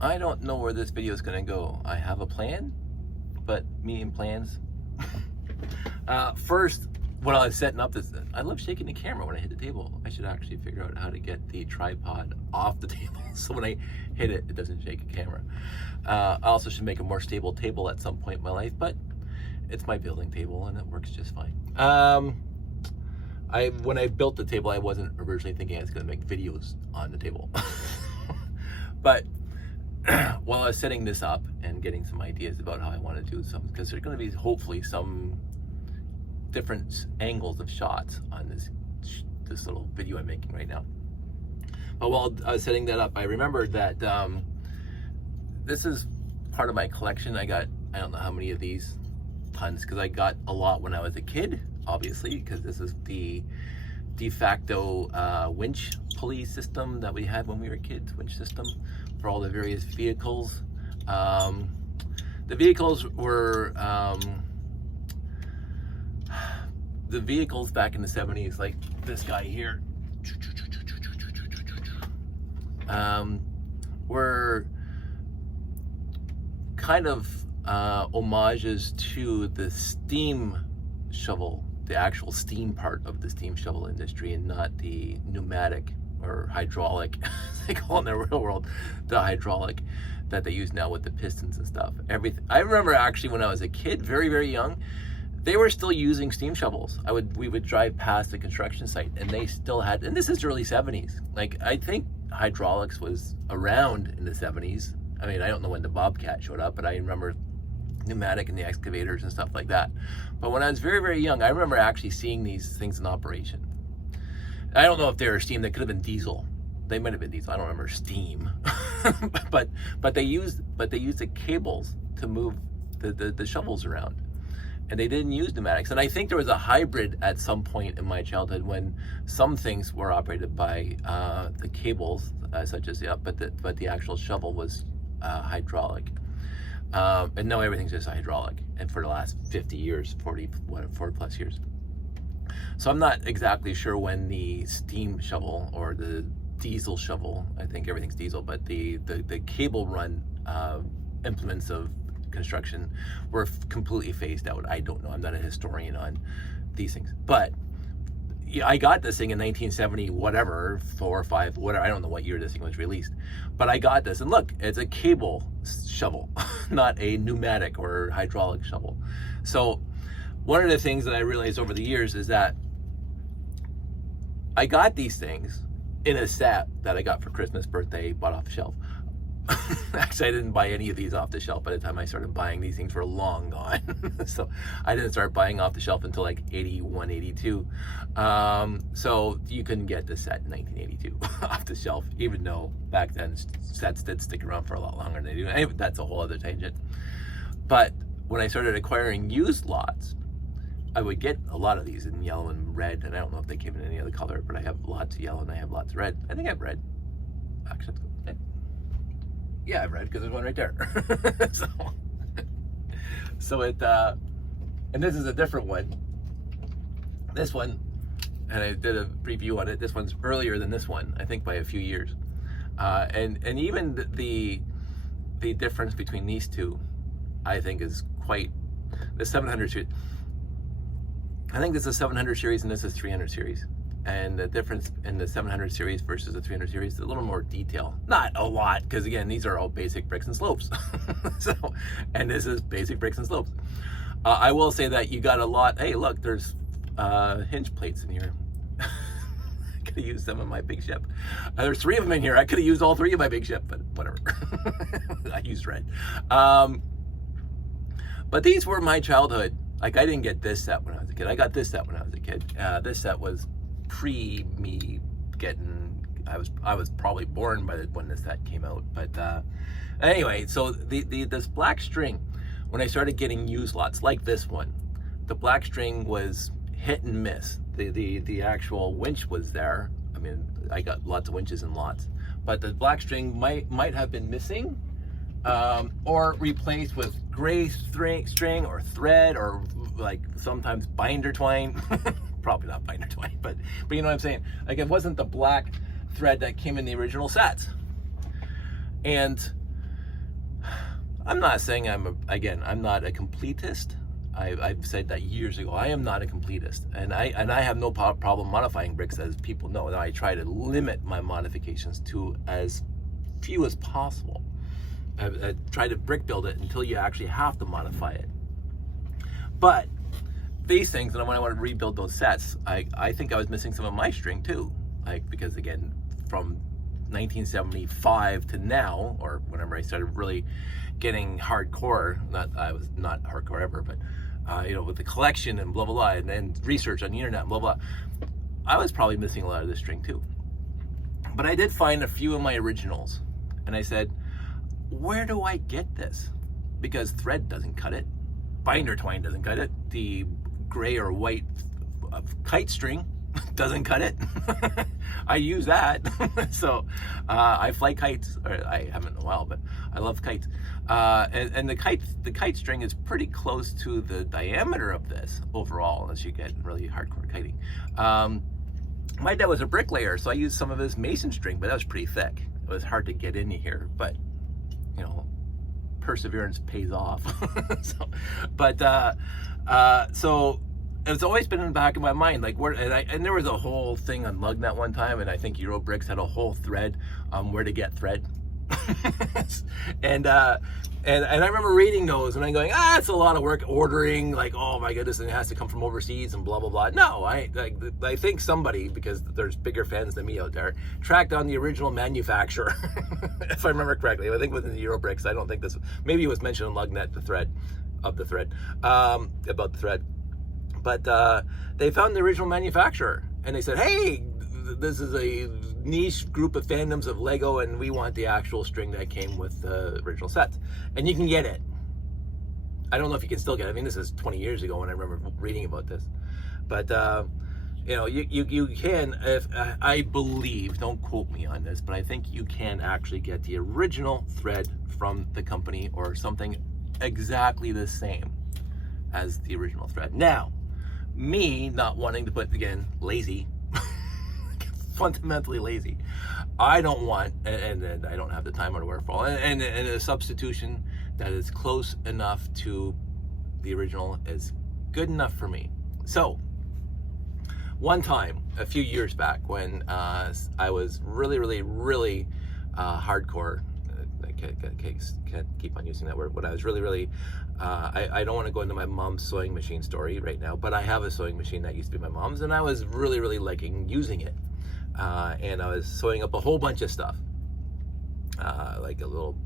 I don't know where this video is going to go. I have a plan, but me and plans. First, when I was setting up this, I love shaking the camera when I hit the table. I should actually figure out how to get the tripod off the table so when I hit it, it doesn't shake a camera. I also should make a more stable table at some point in my life, but it's my building table and it works just fine. When I built the table, I wasn't originally thinking I was going to make videos on the table. But while I was setting this up and getting some ideas about how I want to do some, because there's going to be hopefully some different angles of shots on this little video I'm making right now. But while I was setting that up, I remembered that this is part of my collection. I don't know how many of these, tons, because I got a lot when I was a kid, obviously, because this is the de facto winch pulley system that we had when we were kids, winch system for all the various vehicles. The vehicles were the vehicles back in the 70s, like this guy here, were kind of homages to the steam shovel, the actual steam part of the steam shovel industry, and not the pneumatic or hydraulic, they call it in the real world, the hydraulic that they use now with the pistons and stuff. Everything. I remember actually when I was a kid, very, very young, they were still using steam shovels. We would drive past the construction site and they still had, and this is early 70s. Like, I think hydraulics was around in the 70s. I mean, I don't know when the Bobcat showed up, but I remember pneumatic and the excavators and stuff like that. But when I was very, very young, I remember actually seeing these things in operation. I don't know if they were steam. They could have been diesel. They might have been diesel. I don't remember steam. but they used the cables to move the shovels around. And they didn't use pneumatics. And I think there was a hybrid at some point in my childhood when some things were operated by the cables, such as but the actual shovel was hydraulic. And now everything's just hydraulic. And for the last 50 years, 40 plus years. So I'm not exactly sure when the steam shovel or the diesel shovel, I think everything's diesel, but the cable run implements of construction were completely phased out. I don't know. I'm not a historian on these things. But yeah, I got this thing in 1970, whatever, 4 or 5, whatever. I don't know what year this thing was released. But I got this, and look, it's a cable shovel, not a pneumatic or hydraulic shovel. So one of the things that I realized over the years is that I got these things in a set that I got for Christmas, birthday, bought off the shelf. Actually, I didn't buy any of these off the shelf. By the time I started buying, these things were long gone. So I didn't start buying off the shelf until like 81, 82. So you couldn't get this set in 1982 off the shelf, even though back then sets did stick around for a lot longer than they do. Anyway, that's a whole other tangent. But when I started acquiring used lots, I would get a lot of these in yellow and red, and I don't know if they came in any other color, but I have lots of yellow and I have lots of red. I think I have red. Actually, yeah, I've red because there's one right there. so it, and this is a different one. This one, and I did a review on it. This one's earlier than this one, I think by a few years. And even the difference between these two, I think is quite, the 700 series. I think this is 700 series and this is 300 series. And the difference in the 700 series versus the 300 series is a little more detail. Not a lot, because again, these are all basic bricks and slopes. And this is basic bricks and slopes. I will say that you got a lot. Hey, look, there's hinge plates in here. I could have used some in my big ship. There's 3 of them in here. I could have used all 3 of my big ship, but whatever. I used red. But these were my childhood. Like, I didn't get this set when I was a kid. I got this set when I was a kid. This set was pre me getting, I was probably born by when this set came out. But anyway, so this black string, when I started getting used lots like this one, the black string was hit and miss. The actual winch was there. I mean, I got lots of winches and lots, but the black string might have been missing, or replaced with gray string or thread, or like sometimes binder twine. Probably not binder twine, but you know what I'm saying? Like, it wasn't the black thread that came in the original sets. And I'm not saying I'm not a completist. I've said that years ago. I am not a completist, and I have no problem modifying bricks, as people know. Now I try to limit my modifications to as few as possible. I try to brick build it until you actually have to modify it. But these things, and when I want to rebuild those sets, I think I was missing some of my string too. Like, because again, from 1975 to now, or whenever I started really getting hardcore, I was not hardcore ever, but with the collection and blah blah blah, and research on the internet and blah blah, I was probably missing a lot of this string too. But I did find a few of my originals, and I said, where do I get this? Because thread doesn't cut it, binder twine doesn't cut it, the gray or white kite string doesn't cut it. I use that. So I fly kites, or I haven't in a while, but I love kites. And the kite string is pretty close to the diameter of this overall, unless you get really hardcore kiting. My dad was a bricklayer, so I used some of his mason string, but that was pretty thick. It was hard to get into here, but perseverance pays off. So it's always been in the back of my mind, like and there was a whole thing on Lugnet one time, and I think Eurobricks had a whole thread on where to get thread. and I remember reading those and I'm going, it's a lot of work ordering, like, oh my goodness, and it has to come from overseas and blah blah blah. No, I think somebody, because there's bigger fans than me out there, tracked down the original manufacturer. If I remember correctly, I think within the Eurobricks, I don't think this, maybe it was mentioned in Lugnet, the thread about the thread. But they found the original manufacturer, and they said, hey, this is a niche group of fandoms of Lego, and we want the actual string that came with the original sets. And you can get it. I don't know if you can still get it. I mean, this is 20 years ago when I remember reading about this. But, you can, if I believe, don't quote me on this, but I think you can actually get the original thread from the company or something exactly the same as the original thread. Now, me not wanting to put, again, lazy, fundamentally lazy, I don't want, and I don't have the time or the wherewithal, and a substitution that is close enough to the original is good enough for me. So one time a few years back when I was really hardcore, I can't keep on using that word, but I was really I don't want to go into my mom's sewing machine story right now, but I have a sewing machine that used to be my mom's, and I was really liking using it. And I was sewing up a whole bunch of stuff, like a little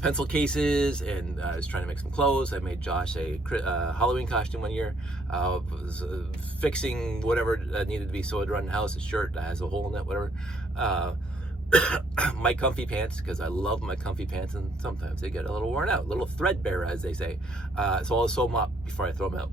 pencil cases, and I was trying to make some clothes. I made Josh a Halloween costume one year. Was fixing whatever needed to be sewed around the house, a shirt that has a hole in it, whatever. My comfy pants, because I love my comfy pants, and sometimes they get a little worn out, a little threadbare, as they say. So I'll sew them up before I throw them out,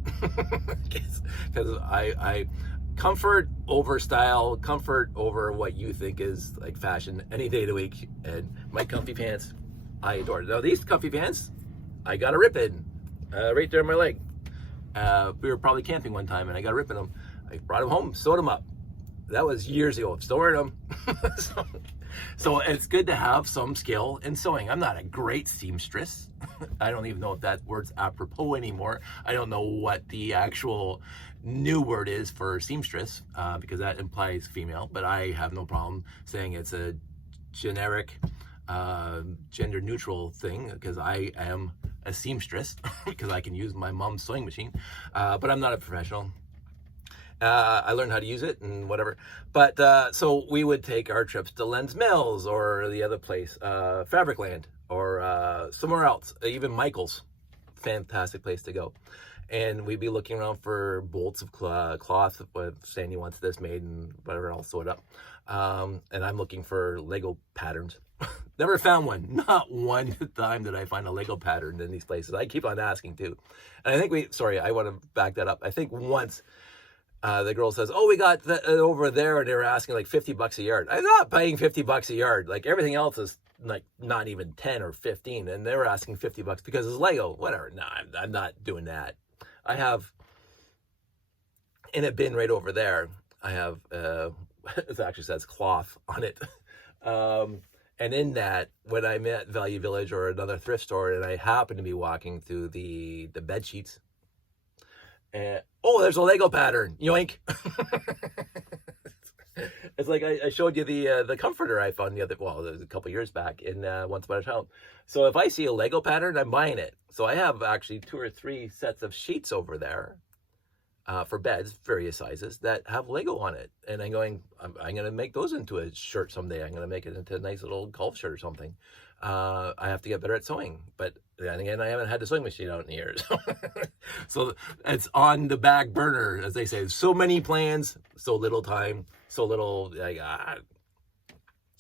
because I comfort over style, comfort over what you think is like fashion any day of the week. And my comfy pants, I adore it. Now these comfy pants, I got a rip in right there in my leg. We were probably camping one time, and I got a rip in them. I brought them home, sewed them up. That was years ago. I'm still wearing them. So it's good to have some skill in sewing. I'm not a great seamstress. I don't even know if that word's apropos anymore. I don't know what the actual new word is for seamstress, because that implies female, but I have no problem saying it's a generic, gender neutral thing, because I am a seamstress, because I can use my mom's sewing machine, but I'm not a professional. I learned how to use it and whatever. But so we would take our trips to Len's Mills or the other place, Fabricland, or somewhere else, even Michael's. Fantastic place to go. And we'd be looking around for bolts of cloth, saying he wants this made and whatever, I'll sew it up. And I'm looking for Lego patterns. Never found one. Not one time did I find a Lego pattern in these places. I keep on asking too. And I think I want to back that up. I think once the girl says, oh, we got that over there, and they were asking like $50 a yard. I'm not paying $50 a yard. Like everything else is like not even 10 or 15, and they were asking $50 because it's Lego. Whatever. No, I'm not doing that. I have in a bin right over there, I have it actually says cloth on it. And in that, when I'm at Value Village or another thrift store and I happen to be walking through the bed sheets, and oh, there's a Lego pattern, yoink. It's like I showed you the comforter I found it was a couple years back in Once Upon a Child. So if I see a Lego pattern, I'm buying it. So I have actually 2 or 3 sets of sheets over there for beds, various sizes, that have Lego on it. And I'm going to make those into a shirt someday. I'm going to make it into a nice little golf shirt or something. I have to get better at sewing, but then again, I haven't had the sewing machine out in years. So it's on the back burner, as they say. So many plans, so little time, so little, like,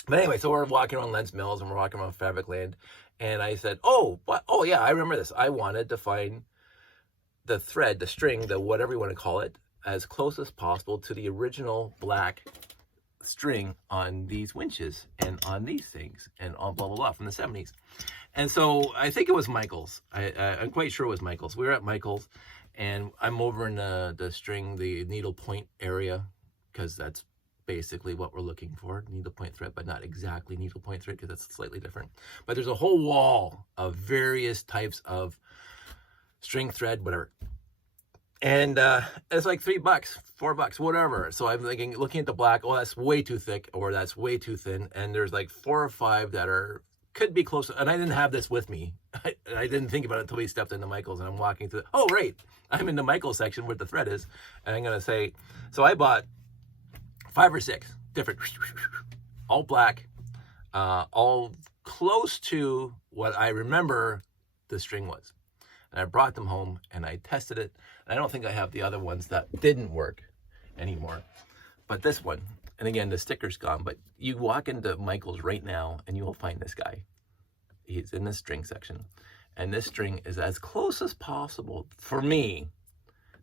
But anyway, so we're walking around Lentz Mills and we're walking around Fabricland. And I said, oh, what? Oh yeah, I remember this. I wanted to find the thread, the string, the whatever you want to call it, as close as possible to the original black string on these winches and on these things and on blah, blah, blah from the 70s. And so I think it was Michael's. I'm quite sure it was Michael's. We were at Michael's and I'm over in the string, the needle point area, because that's basically what we're looking for, needle point thread, but not exactly needle point thread because that's slightly different. But there's a whole wall of various types of string thread, whatever. And it's like $3, $4, whatever. So I'm thinking, looking at the black, oh, that's way too thick or that's way too thin. And there's like 4 or 5 that could be close. And I didn't have this with me. I didn't think about it until we stepped into Michael's and I'm walking through. Oh, right. I'm in the Michael's section where the thread is. And I'm going to say, so I bought 5 or 6 different, all black, all close to what I remember the string was. And I brought them home and I tested it. And I don't think I have the other ones that didn't work anymore. But this one, and again, the sticker's gone, but you walk into Michael's right now and you will find this guy. He's in the string section. And this string is as close as possible for me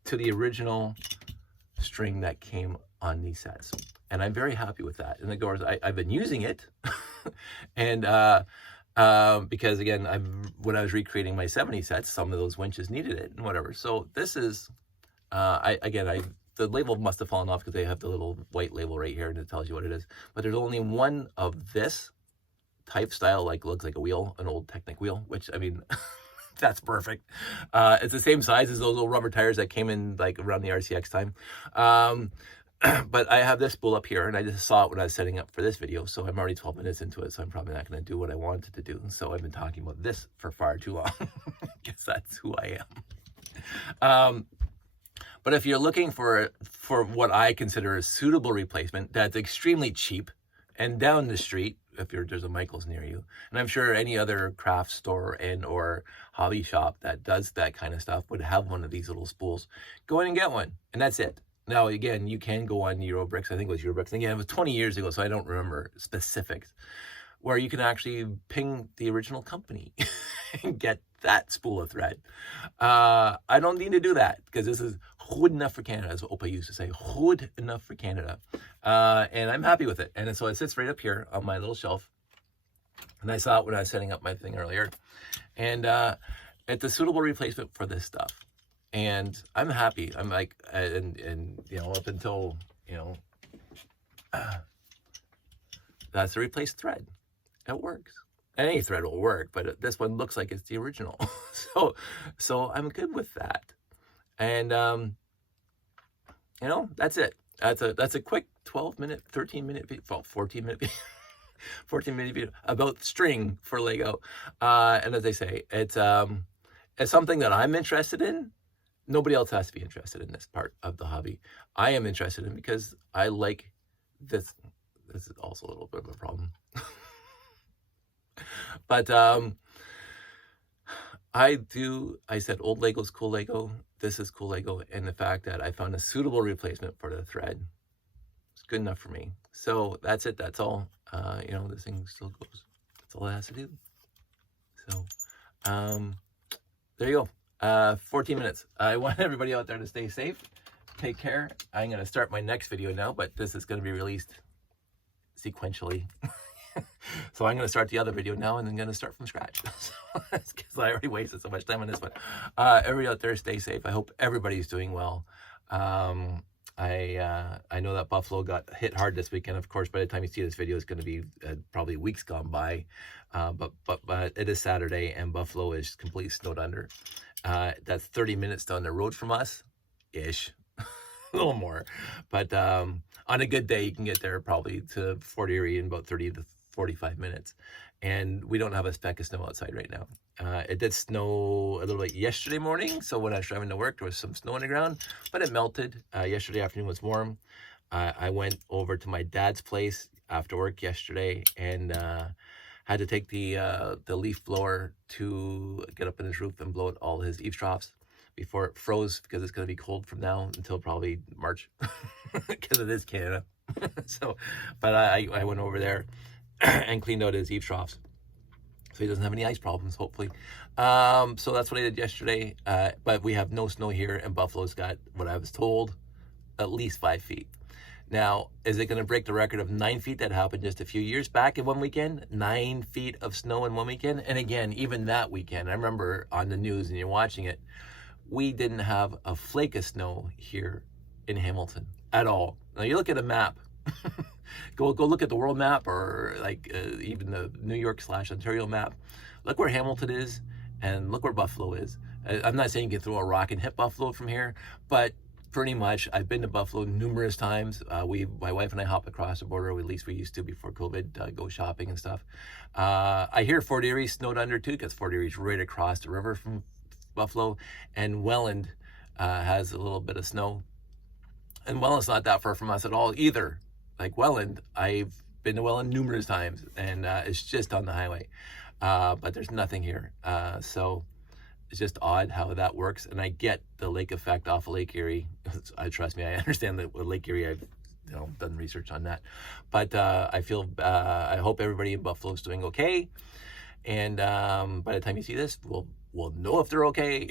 to the original string that came on these sets. And I'm very happy with that. And of course, I've been using it. And because again, when I was recreating my 70 sets, some of those winches needed it and whatever. So this is, the label must have fallen off because they have the little white label right here and it tells you what it is. But there's only one of this type style, like looks like a wheel, an old Technic wheel, which I mean, that's perfect. It's the same size as those little rubber tires that came in like around the RCX time. But I have this spool up here and I just saw it when I was setting up for this video. So I'm already 12 minutes into it. So I'm probably not going to do what I wanted to do. So I've been talking about this for far too long because that's who I am. But if you're looking for what I consider a suitable replacement that's extremely cheap and down the street, if there's a Michael's near you, and I'm sure any other craft store and or hobby shop that does that kind of stuff would have one of these little spools, go in and get one. And that's it. Now, again, you can go on Eurobricks. I think it was Eurobricks. Again, it was 20 years ago, so I don't remember specifics, where you can actually ping the original company and get that spool of thread. I don't need to do that because this is good enough for Canada, as Opa used to say, good enough for Canada. And I'm happy with it. And so it sits right up here on my little shelf. And I saw it when I was setting up my thing earlier. And it's a suitable replacement for this stuff. And I'm happy. I'm like, and you know, up until, you know, that's the replaced thread. It works. Any thread will work, but this one looks like it's the original. So I'm good with that. And, you know, that's it. That's a quick 12-minute, 13-minute video, well, 14-minute video. 14-minute video about string for Lego. And as I say, it's something that I'm interested in. Nobody else has to be interested in this part of the hobby. I am interested in because I like this. This is also a little bit of a problem. But I said old Lego's cool Lego. This is cool Lego. And the fact that I found a suitable replacement for the thread is good enough for me. So that's it. That's all. You know, this thing still goes. That's all it has to do. So there you go. 14 minutes. I want everybody out there to stay safe. Take care. I'm going to start my next video now, but this is going to be released sequentially. So I'm going to start the other video now and then going to start from scratch. Because I already wasted so much time on this one. Everybody out there, stay safe. I hope everybody's doing well. I know that Buffalo got hit hard this weekend. Of course, by the time you see this video, it's going to be probably weeks gone by. But it is Saturday, and Buffalo is completely snowed under. That's 30 minutes down the road from us, ish, a little more. But on a good day, you can get there probably to Fort Erie in about 30 to 45 minutes. And we don't have a speck of snow outside right now. It did snow a little bit yesterday morning, so when I was driving to work, there was some snow on the ground, but it melted. Yesterday afternoon was warm. I went over to my dad's place after work yesterday and had to take the leaf blower to get up in his roof and blow out all his eaves troughs before it froze, because it's going to be cold from now until probably March because it is Canada. So, but I went over there and cleaned out his eaves troughs, so he doesn't have any ice problems, hopefully. So that's what I did yesterday. But we have no snow here, and Buffalo's got, what I was told, at least 5 feet. Now, is it going to break the record of 9 feet that happened just a few years back in one weekend? 9 feet of snow in one weekend? And again, even that weekend, I remember on the news and you're watching it, we didn't have a flake of snow here in Hamilton at all. Now you look at a map, go look at the world map, or like even the New York / Ontario map. Look where Hamilton is and look where Buffalo is. I'm not saying you can throw a rock and hit Buffalo from here, but pretty much I've been to Buffalo numerous times. My wife and I hop across the border, or at least we used to before COVID, go shopping and stuff. I hear Fort Erie snowed under too, because Fort Erie's right across the river from Buffalo, and Welland has a little bit of snow. And Welland's not that far from us at all either. Like Welland, I've been to Welland numerous times, and it's just on the highway. But there's nothing here. So it's just odd how that works. And I get the lake effect off of Lake Erie. Trust me, I understand that with Lake Erie, I've done research on that. But I hope everybody in Buffalo is doing okay. And by the time you see this, we'll know if they're okay.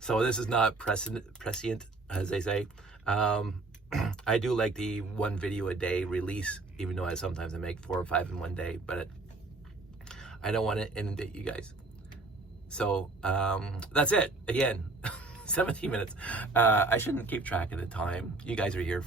So this is not prescient, as they say. I do like the one video a day release, even though sometimes I make 4 or 5 in one day, but I don't want to inundate you guys. So that's it. Again, 17 minutes. I shouldn't keep track of the time. You guys are here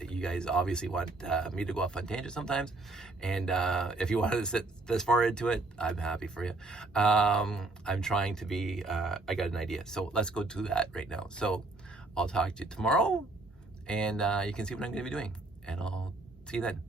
you guys obviously want me to go off on tangents sometimes. And if you want to sit this far into it, I'm happy for you. I'm trying to be, I got an idea. So let's go do that right now. So I'll talk to you tomorrow, and you can see what I'm going to be doing. And I'll see you then.